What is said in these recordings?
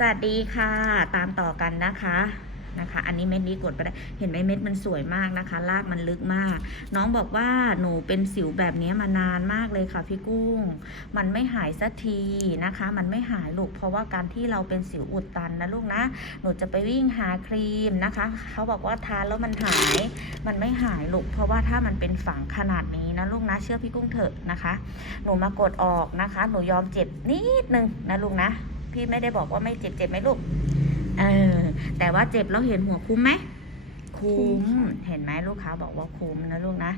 สวัสดีค่ะ ตามต่อกันนะคะนะคะ อันนี้เม็ดนี้กดไปได้ เห็นไหมเม็ดมันสวยมากนะคะ รากมันลึกมาก น้องบอกว่าหนูเป็นสิวแบบนี้มานานมากเลยค่ะพี่กุ้ง มันไม่หายสักทีนะคะ มันไม่หายลูก เพราะว่าการที่เราเป็นสิวอุดตันนะลูกนะ หนูจะไปวิ่งหาครีมนะคะ เขาบอกว่าทานแล้วมันหาย มันไม่หายลูก เพราะว่าถ้ามันเป็นฝังขนาดนี้นะลูกนะ เชื่อพี่กุ้งเถอะนะคะ หนูมากดออกนะคะ หนูยอมเจ็บนิดนึงนะลูกนะ พี่ไม่ได้บอกว่าไม่เจ็บเจ็บไหมลูก เออ แต่ว่าเจ็บแล้วเห็นหัวคุ้มไหม คุ้ม เห็นไหมลูกค้าบอกว่าคุ้มนะลูกนะ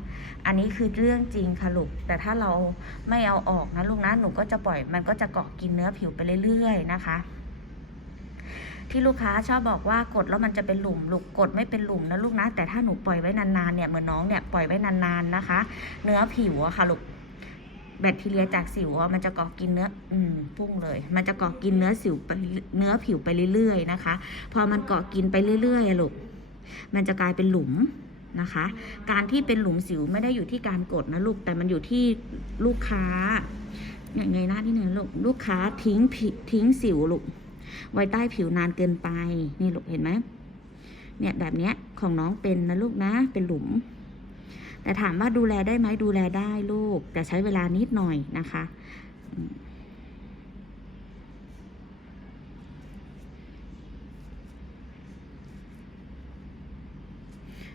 อันนี้คือเรื่องจริงค่ะลูก แต่ถ้าเราไม่เอาออกนะลูกนะ หนูก็จะปล่อย มันก็จะเกาะกินเนื้อผิวไปเรื่อยๆนะคะที่ลูกค้าชอบบอกว่ากดแล้วมันจะเป็นหลุมลูกกดไม่เป็นหลุมนะลูกนะ แต่ถ้าหนูปล่อยไว้นานๆเนี่ยเหมือนน้องเนี่ยปล่อยไว้นานๆนะคะ เนื้อผิวอะค่ะลูก แบคทีเรียจากสิวมันจะเกาะกินเนื้ออืมพุ่งเลย มันจะเกาะกินเนื้อสิวไปเนื้อผิวไปเรื่อยๆนะคะ พอมันเกาะกินไปเรื่อยๆลูกมันจะกลายเป็นหลุมนะคะ การที่เป็นหลุมสิวไม่ได้อยู่ที่การกดนะลูกแต่มันอยู่ที่ลูกค้าอย่างไงหน้าที่หนึ่งลูกลูกค้าทิ้งทิ้งสิวลูกไว้ใต้ผิวนานเกินไปนี่ลูกเห็นไหมเนี่ยแบบเนี้ยของน้องเป็นนะลูกนะเป็นหลุม แต่ถามว่าดูแลได้ไหมดูแลได้ลูก แต่ใช้เวลานิดหน่อยนะคะอืม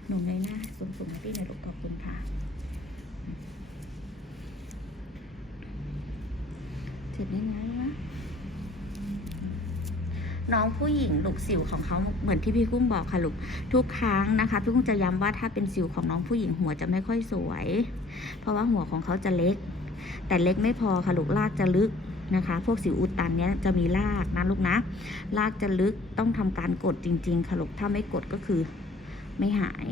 หนูในหน้าสูงสูงๆพี่หนลูกขอบคุณค่ะเจ็บยังไง น้องผู้หญิงลูกสิวของเขาเหมือนที่พี่กุ้งบอกค่ะลูกทุกครั้งนะคะพี่กุ้งจะย้ำว่าถ้าเป็นสิวของน้องผู้หญิงหัวจะไม่ค่อยสวย เพราะว่าหัวของเขาจะเล็ก แต่เล็กไม่พอค่ะลูกรากจะลึกนะคะ พวกสิวอุดตันเนี้ยจะมีรากนะลูกนะรากจะลึกต้องทำการกดจริง ๆค่ะลูกถ้าไม่กดก็คือไม่หาย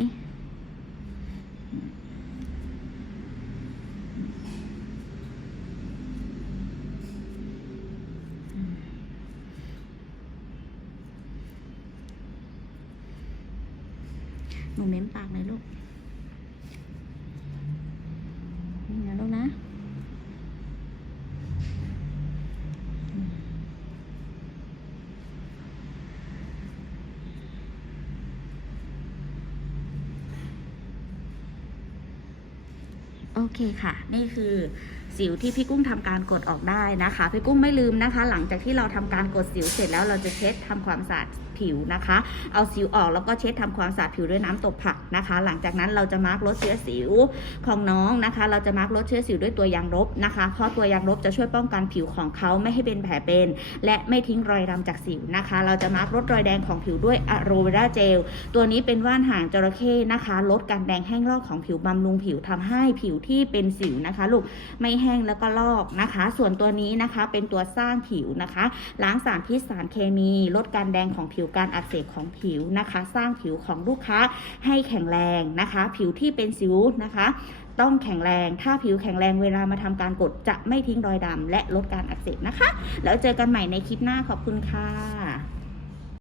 หนูเม้มปากเลยลูกนี่นะลูกนะโอเคค่ะ นี่คือสิวที่พี่กุ้งทำการกดออกได้นะคะ พี่กุ้งไม่ลืมนะคะ หลังจากที่เราทำการกดสิวเสร็จแล้วเราจะเช็ดทำความสะอาด ผิวนะคะ เอาสิวออกแล้วก็เช็ดทำความสะอาดผิวด้วยน้ำตบผักนะคะ หลังจากนั้นเราจะมาร์กลดเชื้อสิวของน้องนะคะ เราจะมาร์กลดเชื้อสิวด้วยตัวยางลบนะคะเพราะตัวยางลบจะช่วยป้องกันผิวของเขาไม่ให้เป็นแผลเป็น และไม่ทิ้งรอยดำจากสิวนะคะ เราจะมาร์กลดรอยแดงของผิวด้วยอะโรเวราเจลตัวนี้เป็นว่านหางจระเข้นะคะ ลดการแดงแห้งลอกของผิวบำรุงผิวทำให้ผิวที่เป็นสิวนะคะ ลูกไม่แห้งแล้วก็ลอกนะคะ ส่วนตัวนี้นะคะเป็นตัวสร้างผิวนะคะ ล้างสารพิษสารเคมี ลดการแดงของผิวการอักเสบของผิวนะคะ สร้างผิวของลูกค้าให้แข็งแรงนะคะ ผิวที่เป็นสิวนะคะต้องแข็งแรง ถ้าผิวแข็งแรงเวลามาทำการกดจะไม่ทิ้งรอยดำและลดการอักเสบนะคะ แล้วเจอกันใหม่ในคลิปหน้าขอบคุณค่ะ